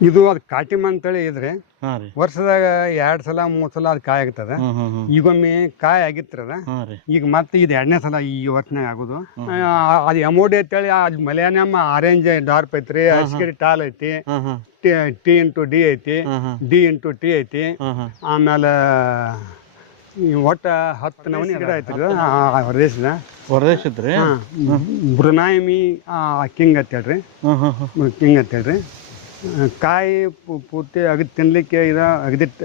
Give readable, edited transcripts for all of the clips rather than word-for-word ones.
ಇದು ಅದು ಕಾಟಿಮ ಅಂತೇಳಿ ಇದ್ರೆ ಹಾ ರೀ ವರ್ಷದಾಗ 2 ಸಲ 3 ಸಲ ಅದು ಕಾಯಿ ಆಗ್ತದ. ಈಗೊಮ್ಮೆ ಕಾಯಿ ಆಗಿತ್ತದ. ಈಗ ಮತ್ತೆ ಇದು 2ನೇ ಸಲ ಈ ವರ್ಷನಾಗ ಆಗುದು. ಅದು ಎಮೋಡಿ ಅಂತೇಳಿ ಅದು ಮಲಯಾನಮ್ ಆರೆಂಜ್ ಡಾರ್ಪ್ ಐತ್ರಿ, ಹಸಿಗೆರಿ ಟಾಲ್ ಐತಿ, ಟಿ ಇಂಟು ಡಿ ಐತಿ, ಡಿ ಇಂಟು ಟಿ ಐತಿ. ಆಮೇಲೆ ಒಟ್ಟು 10 ನಮೂನಿ ಗಿಡ ಐತ್ರಿ ಹೊರದೇಶದ್ರಿ. ಬ್ರುನಾಯಮಿ ಕಿಂಗ್ ಅಂತೇಳ್ರಿ, ಕಿಂಗ್ ಅಂತೇಳ್ರಿ. ಕಾಯಿ ಪೂರ್ತಿ ಅಗದಿ ತಿನ್ಲಿಕ್ಕೆ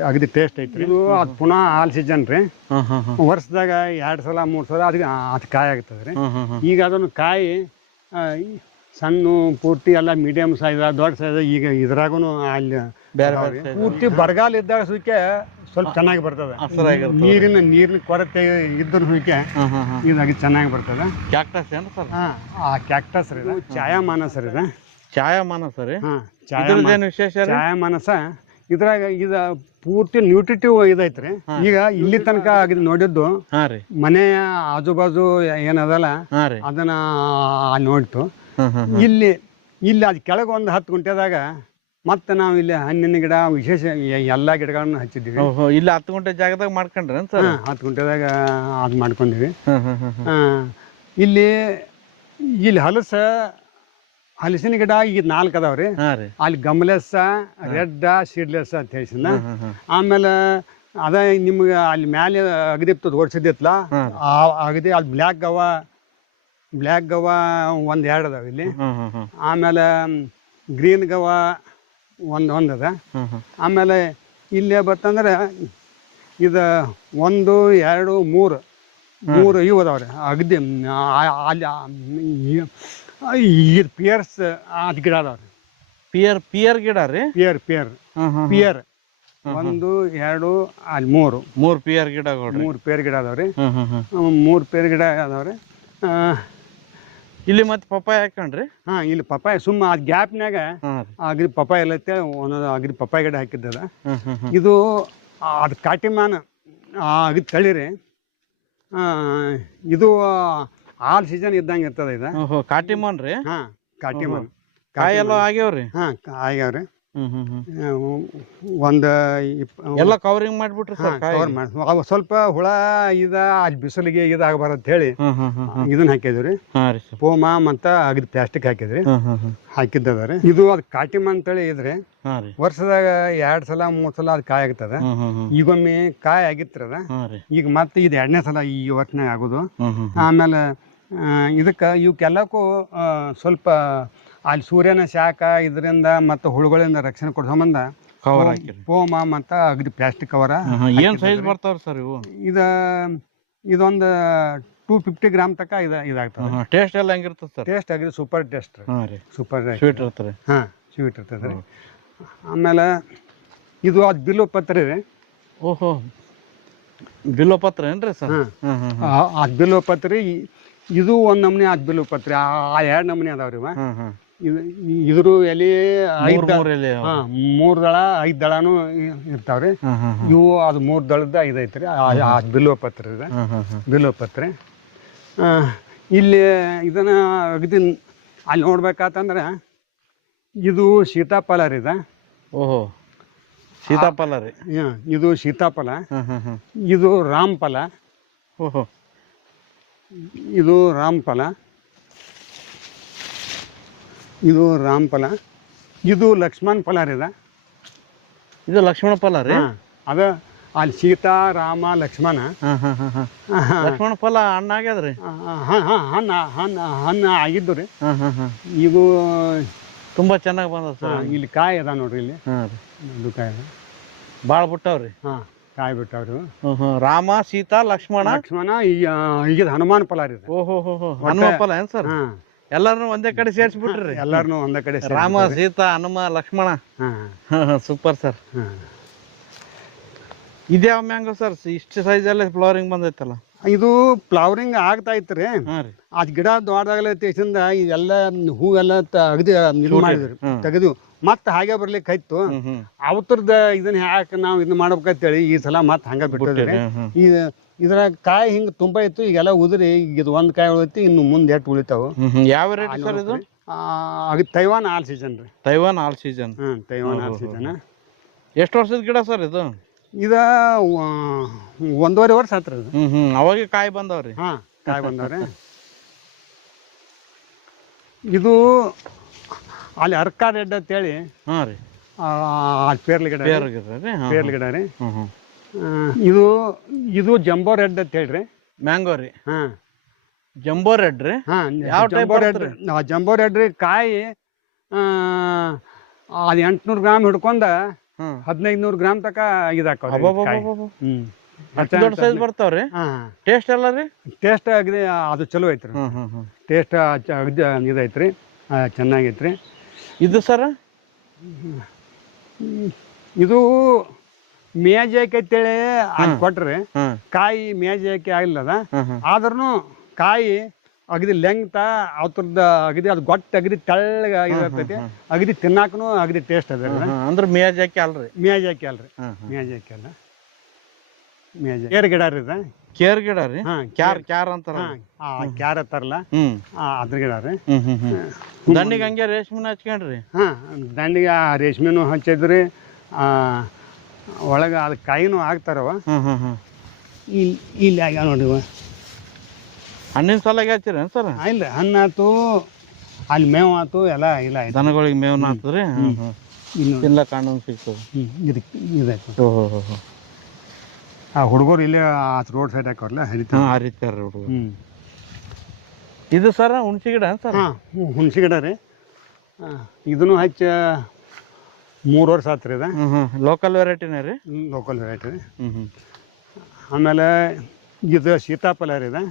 ಅಗದಿ ಟೇಸ್ಟ್ ಐತ್ರಿ. ಇದು ಅದು ಪುನಃ ಆಲ್ ಸೀಸನ್ ರೀ. ವರ್ಷದಾಗ 2 ಸಲ 3 ಸಲ ಅದು ಕಾಯಿ ಆಗ್ತದೆ ರೀ. ಈಗ ಅದನ್ನು ಕಾಯಿ ಸಣ್ಣ ಪೂರ್ತಿ ಎಲ್ಲ ಮೀಡಿಯಂ ಸೈಜ್ ದೊಡ್ಡ ಸೈಜ್ ಈಗ ಇದ್ರಾಗೂ ಅಲ್ಲಿ ಪೂರ್ತಿ ಬರಗಾಲ ಇದ್ದಾಗ ಸುಕ್ಕೆ ಸ್ವಲ್ಪ ಚೆನ್ನಾಗಿ ಬರ್ತದೆ. ನೀರಿನ ಕೊರತೆ ಇದ್ದರೂ ಸುಕ್ಕೆ ಇದಾಗಿ ಚೆನ್ನಾಗಿ ಬರ್ತದೆ. ಕ್ಯಾಕ್ಟಸ್ ಏನು ಸರ್? ಆ ಕ್ಯಾಕ್ಟಸ್ ರೀ, ಛಾಯಾಮಾನಸ ರೀ. ಛಾಯಾಮಾನಸ ರೀ. ವಿಶೇಷ ಛಾಯಾಮಾನಸ ಇದ್ರಾಗ ಇದು ಪೂರ್ತಿ ನ್ಯೂಟ್ರಿಟಿವ್ ಇದೈತ್ರಿ. ಈಗ ಇಲ್ಲಿ ತನಕ ಆಗಿದ್ ನೋಡಿದ್ದು ಮನೆಯ ಆಜು ಬಾಜು ಏನದಲ್ಲ ಅದನ್ನ ನೋಡ್ತು. ಇಲ್ಲಿ ಅದು ಕೆಳಗೆ ಒಂದು 10 ಗುಂಟೆದಾಗ ಮತ್ತೆ ನಾವು ಇಲ್ಲಿ ಹಣ್ಣಿನ ಗಿಡ ವಿಶೇಷ ಎಲ್ಲಾ ಗಿಡಗಳನ್ನು ಹಚ್ಚಿದ್ದೀವಿ. ಇಲ್ಲಿ 10 ಗುಂಟೆ ಜಾಗದಾಗ ಮಾಡ್ಕೊಂಡ್ರಿ? 10 ಗುಂಟೆದಾಗ ಅದು ಮಾಡ್ಕೊಂಡಿವಿ. ಇಲ್ಲಿ ಹಲಸಿನ ಗಿಡ ಈಗ 4 ಅದಾವ್ರಿ. ಅಲ್ಲಿ ಗಮಲೆಸ, ರೆಡ್, ಸೀಡ್ಲೆಸ್ ಅಂತ ಹೇಳಿಸಿದ. ಆಮೇಲೆ ಅದ ನಿಮ್ಗೆ ಅಲ್ಲಿ ಮ್ಯಾಲೆ ಅಗದಿ ಓಡಿಸಿದಿತ್ತಲ್ಲ ಅಗದಿ ಅಲ್ಲಿ ಬ್ಲ್ಯಾಕ್ ಗವ 1-2 ಅದಾವ ಇಲ್ಲಿ. ಆಮೇಲೆ ಗ್ರೀನ್ ಗವ ಒಂದು ಅದ. ಆಮೇಲೆ ಇಲ್ಲೇ ಬರ್ತಂದ್ರೆ ಇದು 1 2 3 ಇವು ಅದಾವ್ರಿ ಅಗದಿ. ಅಲ್ಲಿ ಪಿಯರ್ಸ್ ಅದು ಗಿಡ ಅದಾವ್ರಿ. ಪಿಯರ್ ಗಿಡ ರೀ? ಪಿಯರ್ 1 2 ಅಲ್ಲಿ 3 ಪಿಯರ್ ಗಿಡಗಳು. 3 ಪಿಯರ್ ಗಿಡ ಅದಾವ್ರಿ. 3 ಪಿಯರ್ ಗಿಡ ಅದಾವ್ರಿ. ಇಲ್ಲಿ ಮತ್ತೆ ಪಪ್ಪಾಯ ಹಾಕೊಂಡ್ರಿ? ಇಲ್ಲಿ ಪಪ್ಪಾಯ ಸುಮ್ಮ ಆ ಗ್ಯಾಪ್ನಾಗ ಅಗ್ರಿ ಪಪ್ಪಾಯ ಎಲ್ಲೈತೆ ಒಂದೊಂದು ಅಗ್ರಿ ಪಪ್ಪಾಯ ಗಿಡ ಹಾಕಿದ್ದದ. ಇದು ಅದು ಕಾಟಿಮಾನ ಅಗದಿ ತಳಿರಿ. ಇದು ಆಲ್ ಸೀಸನ್ ಇದ್ದಂಗೆ ಇರ್ತದೆ ಇದು. ಕಾಟಿಮಾನ್ ರೀ? ಕಾಟಿಮಾನ್. ಕಾಯಿ ಎಲ್ಲ ಆಗ್ಯಾವ್ರಿ? ಆಗ್ಯಾವ್ರಿ. ಒಂದು ಎಲ್ಲ ಕವರಿಂಗ್ ಮಾಡ್ಬಿಟ್ರಿ ಸರ್? ಅವು ಸ್ವಲ್ಪ ಹುಳ ಅಲ್ಲಿ ಬಿಸಿಲಿಗೆ ಇದಾಗಬಾರಂತ ಹೇಳಿ ಇದನ್ನ ಹಾಕಿದ್ರಿ. ಪೋಮ ಮತ್ತ ಅಗದಿ ಪ್ಲಾಸ್ಟಿಕ್ ಹಾಕಿದ್ದದ. ಇದು ಅದು ಕಾಟಿಮ ಅಂತೇಳಿ ಇದ್ರೆ ವರ್ಷದಾಗ 2 ಸಲ 3 ಸಲ ಅದು ಕಾಯಿ ಆಗ್ತದ. ಈಗೊಮ್ಮೆ ಕಾಯಿ ಆಗಿತ್ತದ. ಈಗ ಮತ್ತೆ ಇದು 2ನೇ ಸಲ ಈ ವರ್ಷನಾಗ ಆಗುದು. ಆಮೇಲೆ ಇವಕ್ಕೆಲ್ಲಕ್ಕೂ ಸ್ವಲ್ಪ ಅಲ್ಲಿ ಸೂರ್ಯನ ಶಾಖ ಇದರಿಂದ ಮತ್ತು ಹುಳುಗಳಿಂದ ರಕ್ಷಣೆ ಕೊಡೋ ಸಂಬಂಧ ಪೋಮ ಮತ್ತು ಅಗದಿ ಪ್ಲಾಸ್ಟಿಕ್ ಕವರ. ಏನು ಸೈಜ್ ಬರ್ತಾವ್ರಿ ಸರ್ ಇವು? ಇದೊಂದು 250 ಗ್ರಾಮ್ ತನಕ ಇದಾಗ್ತದೆ. ಟೇಸ್ಟ್ ಎಲ್ಲ ಹೆಂಗಿರ್ತದೆ ಸರ್? ಟೇಸ್ಟ್ ಆಗಿದೆ ಸೂಪರ್ ಟೇಸ್ಟ್. ಸೂಪರ್ ಸ್ವೀಟ್ ಇರ್ತದೆ. ಸ್ವೀಟ್ ಇರ್ತದೆ ರೀ. ಆಮೇಲೆ ಇದು ಅದು ಬಿಲ್ವಪತ್ರೆ ರೀ. ಬಿಲ್ವಪತ್ರೆ ಏನ್ರಿ ಸರ್? ಅದು ಬಿಲ್ವಪತ್ರೆ. ಇದು ಒಂದು ನಮೂನಿ ಅದು ಬಿಲ್ವಪತ್ರೆ. 2 ನಮೂನಿ ಅದಾವ್ರಿ. ಇದ್ರ ಎಲೆ 3 ದಳ 5 ದಳನೂ ಇರ್ತಾವ್ರಿ. ಇವು ಅದು 3 ದಳದ ಐತ್ರಿ. ಅದು ಬಿಲ್ವಪತ್ರೆ ಇದೆ. ಬಿಲ್ವಪತ್ರೆ ಇಲ್ಲಿ ಇದನ್ನ ಅಗದಿ ಅಲ್ಲಿ ನೋಡ್ಬೇಕಾತಂದ್ರೆ ಇದು ಸೀತಾಫಲ ರೀ. ಸೀತಾಫಲ ರೀ? ಇದು ಸೀತಾಫಲ. ಇದು ರಾಮಫಲ. ಇದು ರಾಮಫಲ. ಇದು ಲಕ್ಷ್ಮಣ ಫಲ ರೀ. ಇದು ಲಕ್ಷ್ಮಣ ಫಲ ರೀ? ಅದ ಅಲ್ಲಿ ಸೀತಾ ರಾಮ ಲಕ್ಷ್ಮಣ. ಲಕ್ಷ್ಮಣ ಫಲ ಹಣ್ಣು ಆಗ್ಯದ್ರಿ? ಹಣ್ಣು ಆಗಿದ್ದು ರೀ. ಇದು ತುಂಬಾ ಚೆನ್ನಾಗಿ ಬಂದ ಸರ್. ಇಲ್ಲಿ ಕಾಯಿ ಅದ ನೋಡ್ರಿ. ಇಲ್ಲಿ ಕಾಯಿ ಅದ ಭಾಳ ಬಿಟ್ಟಾವ್ರಿ. ಕಾಯಿ ಬಿಟ್ಟಾವ್ರಿ. ರಾಮ ಸೀತಾ ಲಕ್ಷ್ಮಣ ಈಗ ಹನುಮಾನ್ ಫಲ ರೀ. ಹನುಮ ಫಲ ಏನ್ ಸರ್? ಎಲ್ಲಾರನು ಒಂದೇ ಕಡೆ ಸೇರಿಸ್ಬಿಟ್ರಿ? ಎಲ್ಲಾರನು ಒಂದೇ ಕಡೆ. ರಾಮ ಸೀತಾ ಹನುಮ ಲಕ್ಷ್ಮಣ. Super sir. ಇದ್ಯಾವ ಮ್ಯಾಂಗೋ ಸರ್? ಇಷ್ಟು ಸೈಜ್ ಅಲ್ಲೇ ಫ್ಲವರಿಂಗ್ ಬಂದೈತಲ್ಲ? ಇದು ಫ್ಲವರಿಂಗ್ ಆಗ್ತಾ ಇತ್ರಿ. ಅದ್ ಗಿಡ ದೊಡ್ಡದಾಗಲತ್ತಿಂದ ಇದೆಲ್ಲ ಹೂವೆಲ್ಲ ಅಗದಿ ಮಾಡಿದ್ರಿ, ತೆಗೆದು ಮತ್ತೆ ಹಾಗೆ ಬರ್ಲಿಕ್ಕೆ ಆಯ್ತು. ಅವತ್ತರದ ಇದನ್ನ ಯಾಕೆ ನಾವು ಇದನ್ನ ಮಾಡ್ಬೇಕಂತೇಳಿ ಈ ಸಲ ಮತ್ತೆ ಹಂಗ ಬಿಟ್ಟಿದ್ರಿ. ಇದ್ರಾಗ ಕಾಯಿ ಹಿಂಗ ತುಂಬಾ ಇತ್ತು. ಈಗೆಲ್ಲ ಉದ್ರಿ ಈಗ ಇದು 1 ಕಾಯಿ ಉಳಿತಿ. ಇನ್ನು ಮುಂದೆ ಎಷ್ಟು ಉಳಿತಾವ. ಯಾವ ರೇಟ್ ಸರ್ ಇದು? ತೈವಾನ್ ಆಲ್ ಸೀಸನ್ ರೀ. Taiwan all season. Taiwan all season. ಎಷ್ಟು ವರ್ಷದ ಗಿಡ ಸರ್ ಇದು? ಇದು 1.5 ವರ್ಷ ಆತ್ರಿ ಅದು. ಅವಾಗ ಕಾಯಿ ಬಂದವ್ರಿ? ಕಾಯಿ ಬಂದವ್ರಿ. ಇದು ಅಲ್ಲಿ ಅರ್ಕ ರೆಡ್ ಅಂತೇಳಿ ರೀ ಪೇರ್ಲಿ ಗಿಡ ಪೇರ್ಲಿ ಗಿಡ ರೀ. ಇದು ಜಂಬೋ ರೆಡ್ ಅಂತ ಹೇಳ್ರಿ. ಮ್ಯಾಂಗೋ ರೀ. ಜಂಬೋ ರೆಡ್ ರೀ. ಯಾವ ಟೈಪ್ ರೆಡ್? ಜಂಬೋ ರೆಡ್ ರೀ. ಕಾಯಿ ಅದು 800 ಗ್ರಾಮ್ ಹಿಡ್ಕೊಂಡ 1500 ಗ್ರಾಮ್ ತಕ ಇದಾಕವ್ರಿ. ದೊಡ್ಡ ಸೈಜ್ ಬರ್ತಾವ್ರಿ. ಟೇಸ್ಟ್ ಎಲ್ಲ ರೀ? ಟೇಸ್ಟ್ ಆಗಿದೆ, ಅದು ಚಲೋ ಐತ್ರಿ. ಟೇಸ್ಟ್ ಇದೈತ್ರಿ, ಚೆನ್ನಾಗೈತ್ರಿ. ಇದು ಸರ ಇದು ಮೇಜಾಕಿ ಅಂತೇಳಿ ಅದು ಕೊಟ್ರಿ. ಕಾಯಿ ಮೇಜಾಕಿ ಆಗಿಲ್ಲದ, ಆದ್ರೂ ಕಾಯಿ ಅಗದಿ ಲೆಂಗ್ತ ಅವ್ರದ್ದು ಅಗದಿ ಅದು ಗೊಟ್ಟ ಅಗದಿ ತೆಳ್ಳಗ ಇರ್ತೈತಿ. ಅಗದಿ ತಿನ್ನಾಕನು ಅಗದಿ ಟೇಸ್ಟ್ ಅದ. ಅಂದ್ರೆ ಮೇಜಾಕಿ ಅಲ್ರಿ? ಮೇಜಾಕಿ ಅಲ್ರಿ, ಮೇಜಾಕಿ ಅಲ್ಲ. ಕೇರ್ ಗಿಡ ರೀ ಇದು. ಕೇರ್ ಗಿಡ ರೀ? ಕ್ಯಾರ್ ಅಂತಾರ. ಕ್ಯಾರ್ ಅಂತಾರಲ್ಲ, ಅದ್ರ ಗಿಡ ರೀ. ದಂಡಿಗೆ ಹಂಗೆ ರೇಷ್ಮೆನ ಹಚ್ಕೊಂಡ್ರಿ? ದಂಡಿಗೆ ರೇಷ್ಮೆನೂ ಹಚ್ಚಿದ್ರಿ. ಒಳಗೆ ಅದು ಕಾಯಿನೂ ಹಾಕ್ತಾರವ. ಇಲ್ಲಿ ಆಗ್ಯಾವ ನೋಡಿವ. ಹಣ್ಣಿನ ಸಾಲಾಗಿ ಹಚ್ಚಿರ ಸರ್? ಇಲ್ಲ, ಹಣ್ಣಾತು, ಅಲ್ಲಿ ಮೇವು ಆತು, ಎಲ್ಲ ಇಲ್ಲ. ದನಗಳಿಗೆ ಮೇವನ್ನ ಹಾಕ್ತದ್ರಿ? ಇಲ್ಲ, ಕಾಣು ಸಿಗ್ತದೆ. ಇದಾಯ್ತು. ಹುಡುಗರು ಇಲ್ಲೇ ರೋಡ್ ಸೈಡ್ ಹಾಕೋರ್ಲ ಹರಿತಾರ ಹುಡುಗರು. ಇದು ಸರ ಹುಣಸಿ ಗಿಡ ಸರ್? ಹುಣಸಿ ಗಿಡ ರೀ. ಇದನ್ನು ಹಚ್ಚ 3 ವರ್ಷ ಆತ್ರಿ. ಇದು ಲೋಕಲ್ ವೆರೈಟಿನೇ ರೀ? ಲೋಕಲ್ ವೆರೈಟಿ ರೀ. ಆಮೇಲೆ ಇದು ಸೀತಾಫಲ ರೀ. ಇದು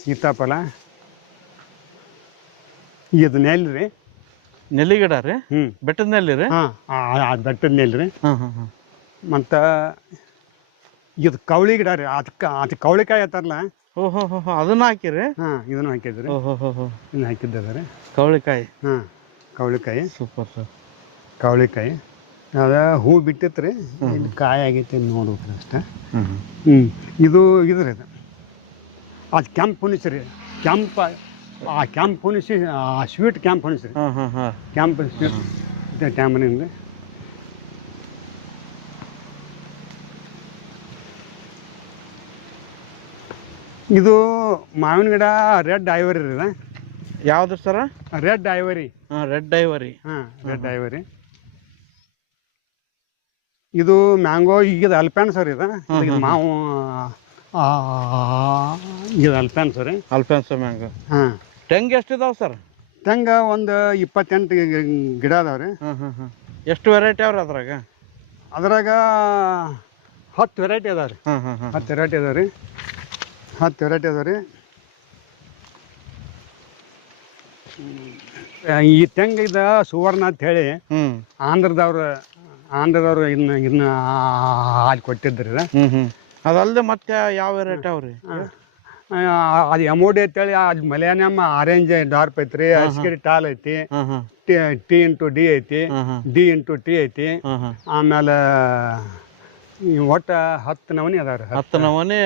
ಸೀತಾಫಲ. ಇದು ನೆಲ್ಲಿ ರೀ. ನೆಲ್ಲಿ ಗಿಡ ರೀ? ಬೆಟ್ಟದ ನೆಲ್ಲಿ ರೀ? ಬೆಟ್ಟದ ನೆಲ್ಲಿ ರೀ. ಮತ್ತು ಇದು ಕವಳಿ ಗಿಡ ರೀ. ಅದು ಕವಳಿಕಾಯಿ ಅಂತಾರಲ್ಲ, ಅದನ್ನ ಹಾಕಿರಿ? ಇದನ್ನು ಹಾಕಿದ್ರಿ. ಇದನ್ನ ಹಾಕಿದ್ದ ರೀ ಕವಳಿಕಾಯಿ. ಕವಳಿಕಾಯಿ. Super sir. ಕವಳಿಕಾಯಿ ಅದ ಹೂ ಬಿಟ್ಟಿತ್ತು ರೀ. ಇಲ್ಲಿ ಕಾಯಿ ಆಗೈತೆ ನೋಡ್ಬೇಕ್ರಿ ಅಷ್ಟೇ. ಇದು ರೀ. ಅದು ಕೆಂಪು ಹುಣಿಸಿ ರೀ. ಕೆಂಪು ಹುಣಿಸಿ, ಸ್ವೀಟ್ ಕೆಂಪು ಹುಣಿಸಿ ರೀ. ಕೆಂಪು ಸ್ವೀಟ್ ಟ್ಯಾಮರಿನ್ ರೀ. ಇದು ಮಾವಿನ ಗಿಡ ರೆಡ್ ಐವರಿ ರೀ. ಯಾವ್ದು sir? Red ivory. Red ivory. Red ivory. ಇದು ಮ್ಯಾಂಗೋ. ಈಗ ಅಲ್ಪ್ಯಾನ್ ಸರ್. ಇದು ಮಾವು. ಇದು ಅಲ್ಪ್ಯಾನ್ ಸರ್. ಅಲ್ಪ್ಯಾನ್ಸ್ ಮ್ಯಾಂಗೋ. ತೆಂಗು ಎಷ್ಟಿದಾವ ಸರ್? ತೆಂಗ ಒಂದು 28 ಗಿಡ ಅದಾವ್ರಿ. ಎಷ್ಟು ವೆರೈಟಿ ಅವ್ರಿ ಅದ್ರಾಗ? 10 ವೆರೈಟಿ ಅದಾವ ರೀ. 10 ವೆರೈಟಿ ಅದಾವ ರೀ. 10 ವೆರೈಟಿ ಅದಾವ ರೀ. ಈ ತೆಂಗ ಇದು ಸುವರ್ಣ ಅಂತ ಹೇಳಿ ಆಂಧ್ರದವ್ರು ಇದನ್ನ ಹಾಕಿ ಕೊಟ್ಟಿದ್ರಿ. ಅದಲ್ಲದೆ ಮತ್ತೆ ಯಾವ ವೆರೈಟಿ ಅವ್ರಿ? ಅದು ಎಮೋಡಿ ಅಂತೇಳಿ, ಅದು ಮಲೆಯಾನಮ್ ಆರೆಂಜ್ ಡಾರ್ಪ್ ಐತ್ರಿ. ಹಸ್ಕಿರಿ ಟಾಲ್ ಐತಿ. T/D ಐತಿ. D/T ಐತಿ. ಆಮೇಲೆ ಒಟ್ಟು 10 ನಮೂನಿ ಅದಾವ್ರಿ. 10 ನಮೂನಿ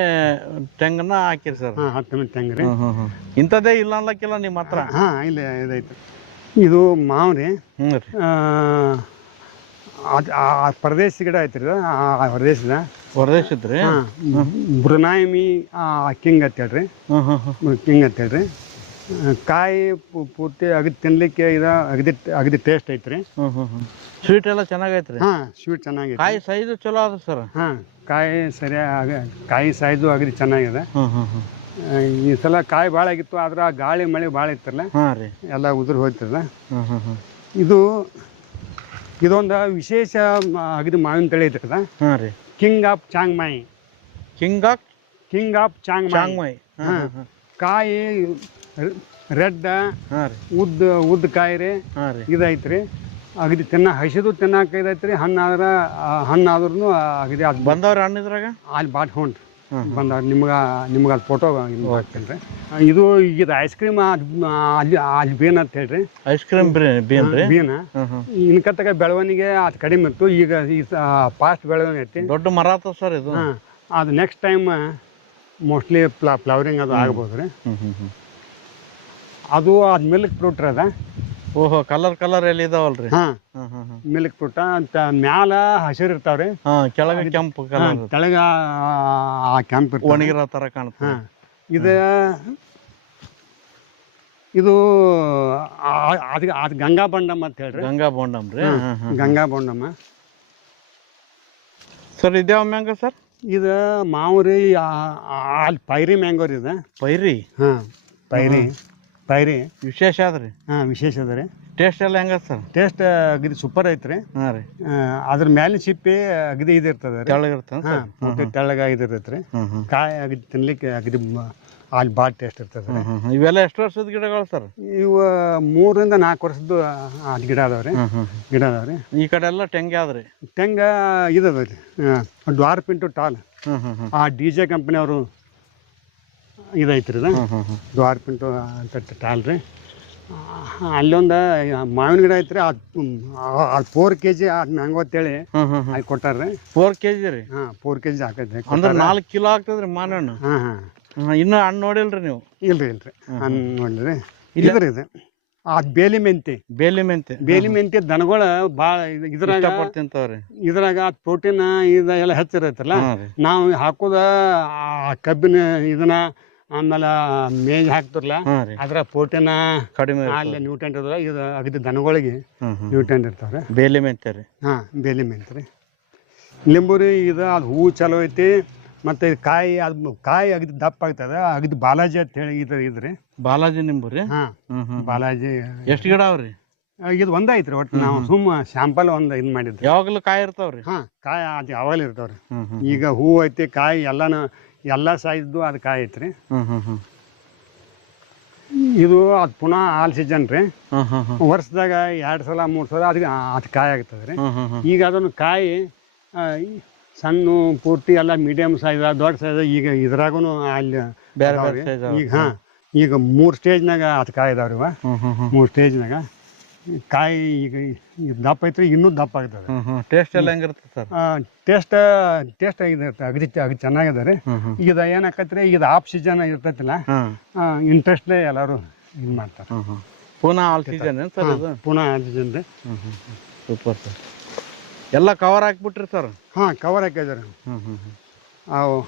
ತೆಂಗನ್ನ ಹಾಕಿರಿ ಸರ್? 10 ನಮೂನಿ ತೆಂಗ ರೀ. ಇಂಥದ್ದೇ ಇಲ್ಲ ಅನ್ಲಕ್ಕಿಲ್ಲ ನಿಮ್ಮ ಹತ್ರ? ಇಲ್ಲ, ಇದೈತಿ. ಇದು ಮಾವು ರೀ. ಅದು ಪರದೇಶಿ ಗಿಡ ಐತ್ರಿ. ಹೊರದೇಶದ ರೀ. ಬ್ರುನಾಯಮಿ ಕಿಂಗ್ ಅಂತ ಹೇಳ್ರಿ. ಕಾಯಿ ಪೂರ್ತಿ ಅಗದಿ ತಿನ್ಲಿಕ್ಕೆ ಅಗದಿ ಟೇಸ್ಟ್ ಐತ್ರಿ. ಸ್ವೀಟ್ ಎಲ್ಲ ಚೆನ್ನಾಗೈತ್ರಿ? ಸ್ವೀಟ್ ಚೆನ್ನಾಗೈತಿ. ಕಾಯಿ ಸೈಜು ಚಲೋ ಅದ ಸರ್? ಕಾಯಿ ಸೈಜು ಅಗದಿ ಚೆನ್ನಾಗಿದೆ. ಈ ಸಲ ಕಾಯಿ ಭಾಳ ಆಗಿತ್ತು, ಆದ್ರೆ ಗಾಳಿ ಮಳೆ ಭಾಳ ಇತ್ತಲ್ಲ, ಎಲ್ಲ ಉದುರು ಹೋಗ್ತದ. ಇದೊಂದು ವಿಶೇಷ ಅಗದಿ ಮಾವಿನ ತಳಿ ಐತ್ರಿ. King of Chiang Mai. King of Chiang Mai. ಕಾಯಿ ರೆಡ್ ಉದ್ದ ಕಾಯಿ ರೀ. ಇದೈತ್ರಿ. ಅಗದಿ ಹಸಿದು ತಿನ್ನಾಕ ಇದೈತ್ರಿ. ಹಣ್ಣಾದ್ರೂ ಅಗದಿ ಅದು ಬಂದವ್ರಿ ಹಣ್ಣಿದ್ರಾಗ ಅಲ್ಲಿ ಬಾಟ್ ಹೊಂಟ್ರಿ ಬಂದವ್ರು. ನಿಮ್ಗೆ ಅದು ಫೋಟೋ ಹಾಕ್ತೀನಿ ರೀ. ಇದು ಐಸ್ ಕ್ರೀಮ್ ಅಲ್ಲಿ ಬೇನ್ ಅಂತ ಹೇಳ್ರಿ. ಐಸ್ ಕ್ರೀಮ್ ಬೇನ ಇನ್ಕತ್ತಗ ಬೆಳವಣಿಗೆ ಅದು ಕಡಿಮೆ ಇತ್ತು. ಈಗ ಫಾಸ್ಟ್ ಬೆಳವಣಿಗೆ ಐತಿ. ದೊಡ್ಡ ಮರ ಆತ ಸರ್ ಇದು. ಅದು ನೆಕ್ಸ್ಟ್ ಟೈಮ್ ಮೋಸ್ಟ್ಲಿ ಫ್ಲವರಿಂಗ್ ಅದು ಆಗ್ಬೋದು ರೀ. ಅದು ಅದು ಮಿಲ್ಕ್ ಫ್ರೂಟ್ ಅದ. ಓಹೋ, ಕಲರ್ ಎಲ್ಲಿ ಇದಾವಲ್ರಿ? ಹಾಂ, ಮಿಲ್ಕ್ ಫ್ರೂಟ ಅಂತ ಮ್ಯಾಲ ಹಸಿರು ಇರ್ತಾವ್ರಿ, ಕೆಳಗೆ ಕೆಂಪು ಕಲರ್, ತೆಳಗ ಆ ಕೆಂಪು ಇರ್ತಾವ. ಒಣಗಿರೋ ತರ ಕಾಣುತ್ತೆ. ಹಾಂ, ಇದು ಅದು ಗಂಗಾ ಬೊಂಡಮ್ಮ ಅಂತ ಹೇಳ್ರಿ. ಗಂಗಾ ಬೊಂಡಮ್ ರೀ? ಗಂಗಾ ಬೊಂಡಮ್ಮ ಸರ್. ಇದ್ಯಾವ ಮ್ಯಾಂಗೋ ಸರ್? ಇದು ಮಾವ್ರಿ, ಅಲ್ಲಿ ಪೈರಿ ಮ್ಯಾಂಗೋ ರೀ ಇದು. ಪೈರಿ? ಹಾಂ, ಪೈರಿ ವಿಶೇಷ ಅದ್ರಿ? ಹಾಂ, ವಿಶೇಷ ಅದ ರೀ. ಟೇಸ್ಟ್ ಎಲ್ಲ ಹೆಂಗ ಸರ್? ಟೇಸ್ಟ್ ಅಗದಿ ಸೂಪರ್ ಐತ್ರಿ. ಹಾಂ ರೀ. ಅದ್ರ ಮ್ಯಾಲಿನ ಸಿಪ್ಪೆ ಅಗದಿ ಇದಿರ್ತದೆ ರೀ, ತೆಳ್ಳಗಿರ್ತದೆ. ಹಾಂ, ತೆಳ್ಳಗ ಇದಿರ್ತೈತೆ ರೀ. ಕಾಯಿ ಅಗದಿ ತಿನ್ಲಿಕ್ಕೆ ಅಗದಿ ಅಲ್ಲಿ ಭಾಳ ಟೇಸ್ಟ್ ಇರ್ತದೆ. ಇವೆಲ್ಲ ಎಷ್ಟು ವರ್ಷದ ಗಿಡಗಳು ಸರ್? ಇವು 3 ರಿಂದ 4 ವರ್ಷದ್ದು ಗಿಡ ಅದಾವ್ರಿ. ಈ ಕಡೆ ಎಲ್ಲ ತೆಂಗೆ ಆದ್ರಿ? ತೆಂಗ ಇದದ ರೀ, ಡ್ವಾರ್ಫ್ ಇಂಟು ಟಾಲ್. ಆ DJ ಕಂಪ್ನಿ ಅವರು ಇದೈತ್ರಿ, ಇದು ಡ್ವಾರ್ಫ್ ಇಂಟು ಅಂತ ಟಾಲ್ ರೀ. ಅಲ್ಲೊಂದು ಮಾವಿನ ಗಿಡ ಐತ್ರಿ, ಅದು 4 kg ಅದು ಮ್ಯಾಂಗೋ ಅಂತೇಳಿ ಅಲ್ಲಿ ಕೊಟ್ಟಾರ್ರಿ. 4 kg ರೀ? ಹಾಂ, 4 kg ಹಾಕೈತೆ. ಅಂದ್ರೆ 4 ಕಿಲೋ ಆಗ್ತದ್ರಿ ಮಾವಿನ ಹಣ್ಣು? ಹಾಂ, ಇನ್ನೂ ಹಣ್ಣು ನೋಡಿಲ್ರಿ ನೀವು? ಇಲ್ರಿ ಹಣ್ಣು ನೋಡಿರಿ. ಇದ್ರಿ ಇದು ಅದು ಬೇಲಿ ಮೆಂತೆ ದನಗಳು ಭಾಳ ಇದ್ರಾಗ ತಿಂತಾವ್ರಿ. ಇದ್ರಾಗ ಪ್ರೋಟೀನ್ ಇದೆಲ್ಲ ಹೆಚ್ಚಿರತ್ತಲ್ಲ. ನಾವು ಹಾಕೋದ ಕಬ್ಬಿನ ಇದನ್ನ ಆಮೇಲೆ ಮೇಜ್ ಹಾಕ್ತಿರಲ್ಲ, ಅದ್ರ ಪ್ರೋಟೀನ್ ಕಡಿಮೆ, ಅಲ್ಲಿ ನ್ಯೂಟ್ರೆಂಟ್ ಇರೋಲ್ಲ. ಇದು ಅಗದಿ ದನಗಳಿಗೆ ನ್ಯೂಟ್ರೆಂಟ್ ಇರ್ತಾವ್ರೆ. ಬೇಲಿ ಮೆಂತೆ ರೀ? ಹಾಂ, ಬೇಲಿ ಮೆಂತೆ ರೀ. ಲಿಂಬು ರೀ, ಇದು ಅದು ಹೂವು ಚಲೋ ಐತಿ. ಮತ್ತು ಕಾಯಿ ಅಗದಿ ದಪ್ಪ ಆಗ್ತದೆ. ಅಗದಿ ಬಾಲಾಜಿ ಅಂತ ಹೇಳಿ ಇದ್ರಿ. ಬಾಲಾಜಿ ನಿಂಬು ರೀ? ಹಾಂ, ಬಾಲಾಜಿ. ಎಷ್ಟು ಗಿಡ ಅವ್ರಿ? ಇದು ಒಂದ ಐತ್ರಿ. ಒಟ್ಟು ನಾವು ಸ್ಯಾಂಪಲ್ ಒಂದು ಇದು ಮಾಡಿದ್ರಿ. ಯಾವಾಗಲೂ ಕಾಯಿ ಇರ್ತಾವ್ರಿ? ಹಾಂ, ಕಾಯಿ ಅದು ಯಾವಾಗಲೂ ಇರ್ತಾವ್ರಿ. ಈಗ ಹೂವು ಐತಿ, ಕಾಯಿ ಎಲ್ಲ ಸೈಜ್ದು ಅದು ಕಾಯಿ ಐತ್ರಿ. ಇದು ಅದು ಪುನಃ ಆಲ್ ಸೀಸನ್ ರೀ. ವರ್ಷದಾಗ 2 ಸಲ 3 ಸಲ ಅದು ಕಾಯಿ ಆಗ್ತದೆ ರೀ. ಈಗ ಅದನ್ನು ಕಾಯಿ ಸಣ್ಣ ಪೂರ್ತಿ ಎಲ್ಲ ಮೀಡಿಯಮ್ ಸೈಜ್, ದೊಡ್ಡ ಸೈಜ್. ಈಗ ಇದ್ರಾಗೂ ಅಲ್ಲಿ ಈಗ ಈಗ 3 ಸ್ಟೇಜ್ನಾಗ ಅದು ಕಾಯಿ ಇದಾವ್ರಿ. 3 ಸ್ಟೇಜ್ನಾಗ ಕಾಯಿ ಈಗ ದಪ್ಪ ಐತ್ರಿ, ಇನ್ನೂ ದಪ್ಪ ಆಗ್ತದೆ. ಟೇಸ್ಟ್ ಎಲ್ಲ ಹೆಂಗಿರ್ತದೆ ಸರ್? ಟೇಸ್ಟ್ ಇದಿರ್ತದೆ, ಅಗದಿ ಚೆನ್ನಾಗಿದೆ ರೀ. ಇದು ಏನಾಕತ್ರಿ, ಇದು ಆಫ್ ಸೀಸನ್ ಇರ್ತೈತಿಲ್ಲ, ಇಂಟ್ರೆಸ್ಟ್ಲೇ ಎಲ್ಲರೂ ಇದು ಮಾಡ್ತಾರೆ. ಪುನಃ ಆಲ್ ಸೀಸನ್ ಸರ್ ಇದು? ಪುನಃ ಆಲ್ ಸೀಸನ್ ರೀ. Super sir. ಎಲ್ಲ ಕವರ್ ಹಾಕ್ಬಿಟ್ರಿ ಸರ್? ಹಾಂ, ಕವರ್ ಹಾಕಿದ್ದಾರೆ. ಅವು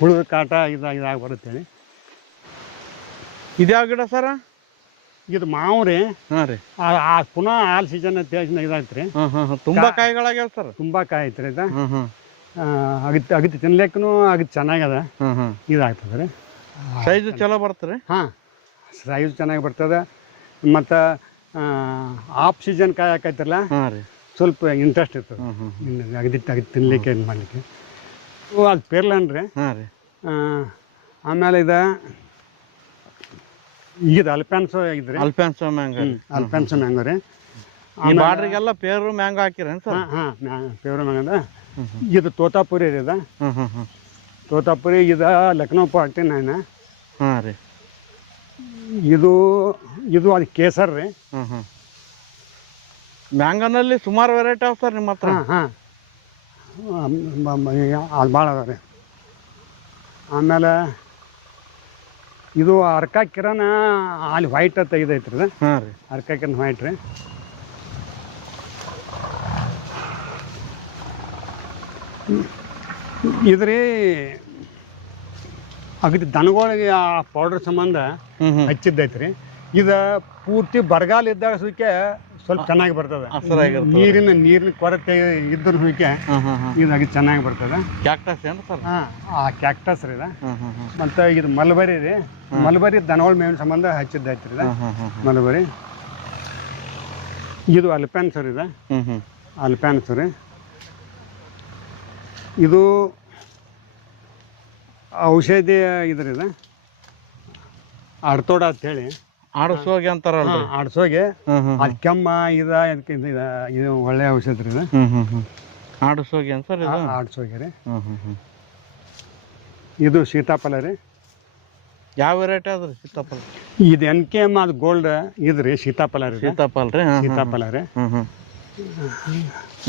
ಹುಳುದ ಕಾಟ ಇದಾಗಿ ಬರುತ್ತೇಳಿ. ಇದ್ಯಾವ ಗಿಡ ಸರ? ಇದು ಮಾವು ರೀ. ಹಾಂ ರೀ. ಪುನಃ ಆಲ್ ಸೀಸನ್ ಇದಾಯ್ತು ರೀ. ತುಂಬಾ ಕಾಯಿಗಳಾಗ್ಯಾವ ಸರ್? ತುಂಬಾ ಕಾಯಿ ಐತ್ರಿ. ಇದು ಅಗದಿ ತಿನ್ಲಿಕ್ಕೂ ಅಗದಿ ಚೆನ್ನಾಗದ, ಇದಾಗ್ತದೆ ರೀ. ಸೈಜು ಚಲೋ ಬರ್ತದೆ? ಹಾಂ, ಸೈಜ್ ಚೆನ್ನಾಗಿ ಬರ್ತದೆ. ಮತ್ತು ಆಫ್ ಸೀಸನ್ ಕಾಯಿ ಹಾಕೈತಿರಲ್ಲ, ಸ್ವಲ್ಪ ಇಂಟ್ರೆಸ್ಟ್ ಇರ್ತದೆ ಅಗದಿ ತಿನ್ಲಿಕ್ಕೆ, ಇದು ಮಾಡಲಿಕ್ಕೆ. ಅದು ಪೇರ್ಲನ್ ರೀ. ಆಮೇಲೆ ಇದು ಅಲ್ಪ್ಯಾನ್ಸೋ ಇದ್ರಿ. ಅಲ್ಪ್ಯಾನ್ಸೋ ಮ್ಯಾಂಗೋ ರೀ. ಬಾರ್ಡ್ರಿಗೆಲ್ಲ ಪೇರು ಮ್ಯಾಂಗೋ ಹಾಕಿರೇನು ಸರ್? ಹಾಂ, ಪೇರು ಮ್ಯಾಂಗೋ. ಇದು ತೋತಾಪುರಿ ರೀ. ಇದು ತೋತಾಪುರಿ. ಇದು ಲಕ್ನೋ 49. ಹಾಂ ರೀ. ಇದು ಅದು ಕೇಸರ್ ರೀ. ಮ್ಯಾಂಗೋನಲ್ಲಿ ಸುಮಾರು ವೆರೈಟಿ ಅವ ಸರ್ ನಿಮ್ಮ ಹತ್ರ? ಹಾಂ, ಅದು ಭಾಳ ಅದ ರೀ. ಆಮೇಲೆ ಇದು ಅರ್ಕ ಕಿರಣ ಅಲ್ಲಿ ವೈಟ್ ಅಂತ ಇದೈತ್ರಿ. ಇದು ಹಾಂ ರೀ. ಅರ್ಕ ಕಿರಣ ವೈಟ್ ರೀ. ಇದ್ರಿ ಅಗದಿ ದನಗಳಿಗೆ ಆ ಪೌಡರ್ ಸಂಬಂಧ ಹಚ್ಚಿದ್ದೈತ್ರಿ. ಇದು ಪೂರ್ತಿ ಬರಗಾಲ ಇದ್ದಾಗ ಸುಕ್ಕೆ ಸ್ವಲ್ಪ ಚೆನ್ನಾಗಿ ಬರ್ತದೆ. ನೀರಿನ ಕೊರತೆ ಇದ್ರ ಹುಯ್ಕೆ ಇದಾಗಿ ಚೆನ್ನಾಗಿ ಬರ್ತದೆ. ಕ್ಯಾಕ್ಟಸ್ ಏನು ಸರ್? ಹಾಂ, ಆ ಕ್ಯಾಕ್ಟಸ್ ರೀ ಇದು. ಮತ್ತು ಇದು ಮಲ್ಬರಿ ರೀ. ಮಲ್ಬರಿ ದನಗಳ ಮೇವಿನ ಸಂಬಂಧ ಹಚ್ಚಿದ್ದೈತ್ರಿ ಇದು ಮಲ್ಬರಿ. ಇದು ಅಲ್ಪ್ಯಾನ್ಸ್ ರೀ. ಇದು ಅಲ್ಪ್ಯಾನ್ಸ್ ರೀ. ಇದು ಔಷಧಿ ಇದ್ರಿ. ಇದು ಅಡ್ತೋಡ ಅಂತೇಳಿ, ಆಡಸೋಗೆ ಅಂತಾರಲ್ಲ. ಆಡ್ಸೋಗೆ ಅದು ಕೆಮ್ಮ ಇದು ಒಳ್ಳೆ ಔಷಧ ರೀ. ಇದು ಆಡಸೋಗೆ ಅಂತ ಸರ್? ಆಡ್ಸೋಗೆ ರೀ. ಇದು ಸೀತಾಫಲ ರೀ. ಯಾವ ವೆರೈಟಿ ಅದ್ರಿ ಸೀತಾಫಲ? ಇದು NKM ಅದು ಗೋಲ್ಡ್ ಇದ್ರಿ ಸೀತಾಫಲ ರೀ. ಸೀತಾಫಲ ರೀ? ಸೀತಾಫಲ ರೀ.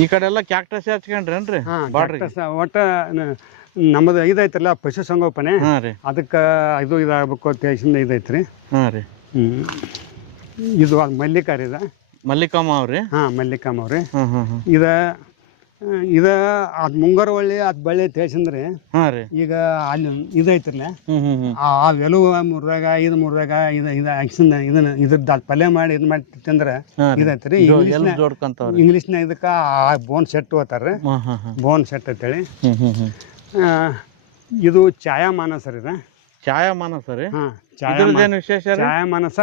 ಈ ಕಡೆ ಎಲ್ಲ ಕ್ಯಾಕ್ಟಸ್ ಹಚ್ಕೊಂಡ್ರೇನ್ರಿ? ಒಟ್ಟು ನಮ್ಮದು ಇದೈತ್ರಲ್ಲ ಪಶು ಸಂಗೋಪನೆ, ಅದಕ್ಕೆ ಇದಾಗಬೇಕು ಅಂತ ಇದೈತ್ರಿ. ಇದು ಅದು ಮಲ್ಲಿಕಾರಿ ಇದೆ. ಮಲ್ಲಿಕಮ್ಮ ಅವ್ರಿ. ಹಾಂ ಮಲ್ಲಿಕಮ್ಮ ಅವ್ರಿ. ಹ್ಮ್ ಹ್ಮ್ ಹ್ಮ್. ಇದು ಅದು ಮುಂಗಾರು ಒಳ್ಳೆ ಅದು ಬಳ್ಳಿ ತೇಸಂದ್ರೆ ಹಾಂ ರೀ. ಈಗ ಅಲ್ಲಿ ಇದು ಐತ್ರಲ್ಲ ಹ್ಮ್ ಹ್ಮ್ ಹ್ಮ್. ಆ ಎಲುವ ಮುರಿದಾಗ ಇದು ಮುರಿದಾಗ ಇದು ಅಕ್ಸಿಂದ ಇದನ್ನ ಇದ್ರದ್ದು ಅದು ಪಲ್ಯ ಮಾಡಿ ಇದು ಮಾಡಿ ತಿಂದ್ರೆ ಇದೈತ್ರಿ. ಇಂಗ್ಲೀಷ್ನ ಇದಕ್ಕೆ ಬೋನ್ ಸೆಟ್ ಹೋಗ್ತಾರೆ, ಬೋನ್ ಸೆಟ್ ಅಂತೇಳಿ. ಇದು ಛಾಯಾಮಾನಸ ರೀ. ಛಾಯಾಮಾನಸ ರೀ. ಹಾಂ ವಿಶೇಷ ಛಾಯಾಮಾನಸ.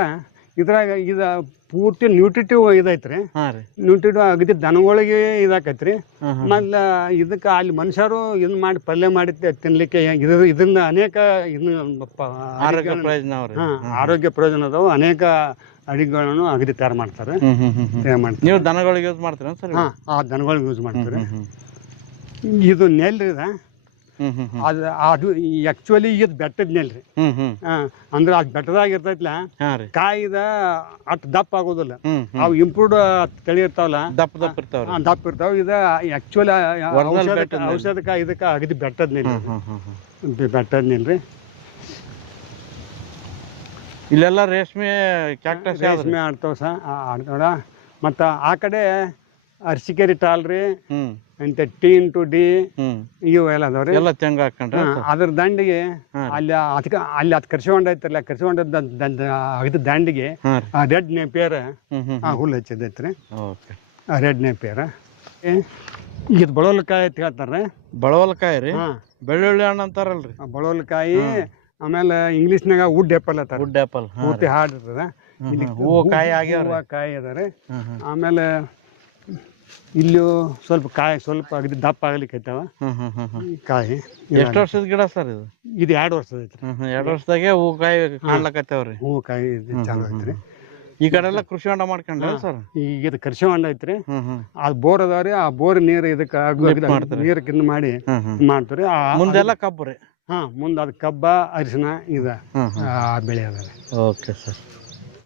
ಇದ್ರಾಗ ಇದು ಪೂರ್ತಿ ನ್ಯೂಟ್ರಿಟಿವ್ ಇದೈತ್ರಿ. ಹಾಂ ರೀ. ನ್ಯೂಟ್ರಿಟಿವ್ ಅಗದಿ ದನಗಳಿಗೆ ಇದಾಕೈತ್ರಿ. ಮೊದ್ಲು ಇದಕ್ಕೆ ಅಲ್ಲಿ ಮನುಷ್ಯರು ಇದನ್ನ ಮಾಡಿ ಪಲ್ಯ ಮಾಡಿ ತಿನ್ಲಿಕ್ಕೆ ಇದರಿಂದ ಅನೇಕ ಆರೋಗ್ಯ ಪ್ರಯೋಜನ ಅದಾವು. ಅನೇಕ ಅಡಿಗೆಗಳನ್ನು ಅಗದಿ ತಯಾರು ಮಾಡ್ತಾರೆ. ನೀವು ದನಗಳಿಗೆ ಯೂಸ್ ಮಾಡ್ತೀರ ಸರ್? ಹಾಂ ಆ ದನಗಳಿಗೆ ಯೂಸ್ ಮಾಡ್ತಾರೆ. ಇದು ನೆಲ್ರಿ ಇದೆ. ಅದು ಆಕ್ಚುಲಿ ಇದು ಬೆಟ್ಟದ ನೆಲ್ರಿ. ಅಂದ್ರೆ ಅದು ಬೆಟ್ಟದಾಗ ಇರ್ತೈತ್ಲ ಕಾಯಿದ ಅಷ್ಟು ದಪ್ಪ ಆಗೋದಿಲ್ಲ. ಅವು ಇಂಪ್ರೂವ್ಡ್ ತಳಿ ಇರ್ತಾವಲ್ಲ ದಪ್ಪ ಇರ್ತಾವ. ಇದು ಆಕ್ಚುಲಿ ಔಷಧಕ್ಕೆ ಇದಕ್ಕೆ ಅಗದಿ ಬೆಟ್ಟದ ನೆಲ್ರಿ. ಬೆಟ್ಟದ ನೆಲ್ರಿ. ಇಲ್ಲೆಲ್ಲ ರೇಷ್ಮೆ ರೇಷ್ಮೆ ಆಡ್ತಾವ ಮತ್ತು ಆ ಕಡೆ ಅರಸಿಕೆರೆ ಟಾಲ್ರಿ ಅಂತ T/D ಇವು ಎಲ್ಲ ಅದಾವ್ರಿ. ಎಲ್ಲ ತೆಂಗ ಹಾಕೊಂಡ್ರೆ ಅದ್ರ ದಂಡಿಗೆ ಅಲ್ಲಿ ಅದು ಕರ್ಸಿಕೊಂಡ್ ಐತ್ರಲ್ಲ, ಕರ್ಸಿಕೊಂಡ ಅಗದ ದಂಡಿಗೆ ರೆಡ್ ನೇಪಿಯರ್ ಹುಲ್ಲು ಹಚ್ಚಿದೈತ್ರಿ. Red Napier. ಇದು ಬಳವಲಕಾಯಿ ಅಂತ ಹೇಳ್ತಾರೆ. ಬಳವಲಕಾಯಿ ರೀ. ಬೆಳ್ಳುಳ್ಳಿ ಹಣ್ಣು ಅಂತಾರಲ್ರಿ. ಬಳವಲಕಾಯಿ. ಆಮೇಲೆ ಇಂಗ್ಲೀಷ್ನಾಗ ವುಡ್ ಆ್ಯಪಲ್ ಅಂತಾರೆ. ವುಡ್ ಆ್ಯಪಲ್ ಪೂರ್ತಿ ಹಾರ್ಡ್ ಇರ್ತದೆ. ಹೂವು ಕಾಯಿ ಆಗ್ಯಾವ. ಕಾಯಿ ಅದಾರೆ. ಆಮೇಲೆ ಇಲ್ಲಿ ಸ್ವಲ್ಪ ಕಾಯಿ ಸ್ವಲ್ಪ ಅಗದಿ ದಪ್ಪ ಆಗ್ಲಿಕ್ಕೆ ಐತಾವ ಕಾಯಿ. ಎಷ್ಟು ವರ್ಷದ ಗಿಡ ಸರ್ ಇದು? ಇದು 2 ವರ್ಷದ ಐತ್ರಿ. 2 ವರ್ಷದಾಗೆ ಹೂ ಕಾಯಿ ಕಾಣ್ಲಕತ್ತೇವ್ರಿ. ಹೂ ಕಾಯಿ ಚಾಲು ಐತ್ರಿ. ಈ ಕಡೆ ಎಲ್ಲ ಕೃಷಿ ಹೊಂಡ ಮಾಡ್ಕೊಂಡ್ರ ಸರ್? ಈಗ ಇದು ಕೃಷಿ ಹೊಂಡ ಐತ್ರಿ. ಅದು ಬೋರ್ ಅದಾವ್ರಿ. ಆ ಬೋರ್ ನೀರು ಇದಕ್ಕೆ ನೀರು ಕಿಂದ ಮಾಡಿ ಮಾಡ್ತಾರೆ. ಮುಂದೆಲ್ಲ ಕಬ್ಬು ರೀ. ಮುಂದೆ ಅದು ಕಬ್ಬ ಅರಿಶಿನ ಬೆಳೆ ಅದಾವೆ. Okay sir.